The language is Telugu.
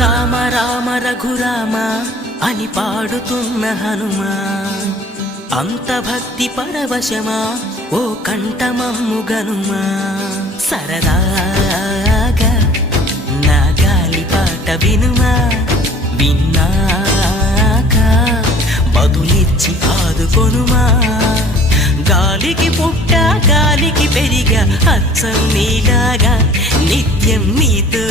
రామ రామ రఘురామ అని పాడుతున్న హనుమా, అంత భక్తి పరవశమా ఓ కంఠమమ్ము గనుమా. సరదాగా నా గాలి పాట వినుమా, విన్నాక బదులిచ్చి ఆదుకొనుమా. గాలికి పుట్ట గాలికి పెరిగా అచ్చం నీలాగా నిత్యం నీతో